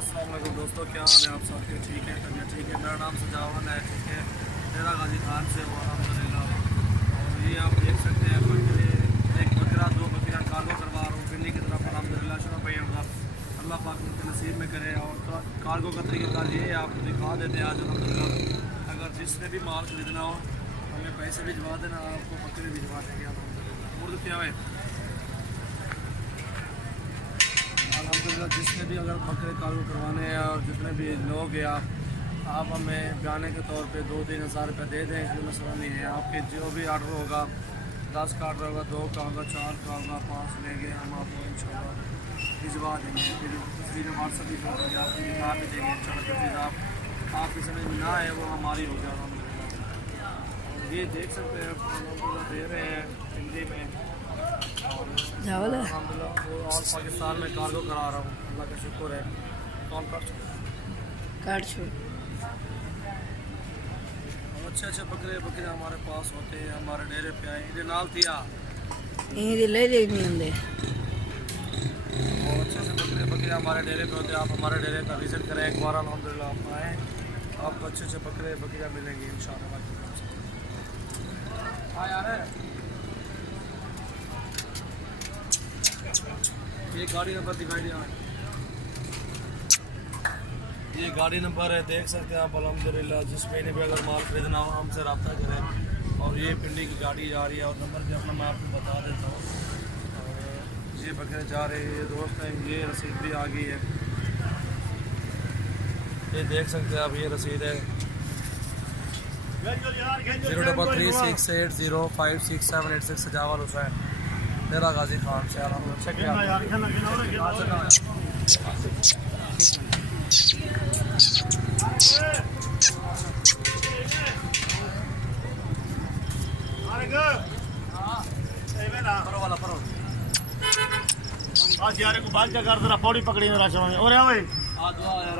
अस्सलाम वालेकुम दोस्तों, क्या हाल है आप सबके? ठीक है, तबीयत ठीक है? मेरा नाम सजावन है, ठीक है। मेरा गाजी खान से हो अलहमदिल्ला। और ये आप देख सकते हैं बकरे, एक बकरा दो बकरियाँ कार्गो करवा रहा हूँ पिंडी की तरफ अलहमदिल्ला। शुरू भाई अल्लाह पाक उनके नसीब में करे। और कार्गो का तरीका ये आपको दिखा देते हैं आज अलहमदिल्ला। अगर जिसने भी माल खरीदना हो हमें पैसे भिजवा देना, आपको बकरे भिजवा देंगे अलहमदिल्ला। उर्दू क्या है अलहमदिल्ला। जिसने भी अगर बकरे कार्गो करवाने हैं और जितने भी लोग हैं आप हमें बयाने के तौर पे 2-3 हज़ार रुपये दे दें, कोई मसला नहीं है। आपके जो भी आर्डर होगा, 10 का आर्डर होगा, 2 का होगा, 4 का होगा, 5 लेंगे हम आपको इंशाल्लाह भिजवा देंगे। फिर तस्वीरें व्हाट्सअप भी करेंगे, आपको दिखा भी देंगे इंशाल्लाह। जो चीज़ आपकी समझ में ना आए वो हमारी हो जाए अलहमदिल्ला। ये देख सकते हैं अलहमदिल्ला दे रहे हैं हिंदी में। चावल है अलहमदिल्ला वो और पाकिस्तान में कार्गो करा रहा हूँ, अल्लाह का शुक्र है। कॉल कर काट छोड़ अच्छे बकरे हमारे पास होते हैं, हमारे डेरे पे आए ये नाल थिया ये ले ले नहीं आंदे। और अच्छे बकरे हमारे डेरे पे होते हैं। आप हमारे डेरे का विजिट करें एक बार अलहमदिल्ला, आप आएँ, आपको अच्छे बकरियाँ मिलेंगी इंशाअल्लाह। हाँ यार ये गाड़ी नंबर दिखाई दिया, ये गाड़ी नंबर है, देख सकते हैं आप अलहमदिल्ला। जिस महीने पे अगर माल खरीदना हो हमसे रब्ता करें। और ये पिंडी की गाड़ी जा रही है और नंबर भी अपना मैं आपको बता देता हूँ। और ये बकरे जा रहे हैं, ये दोस्त हैं, ये रसीद भी आ गई है, ये देख सकते हैं आप, ये रसीद है 03368056786 सजावल हुसैन, मेरा गाजी खान से आज यार को बाल क्या कर दरा पौड़ी पकड़ी ना राशा और भाई आ दुआ यार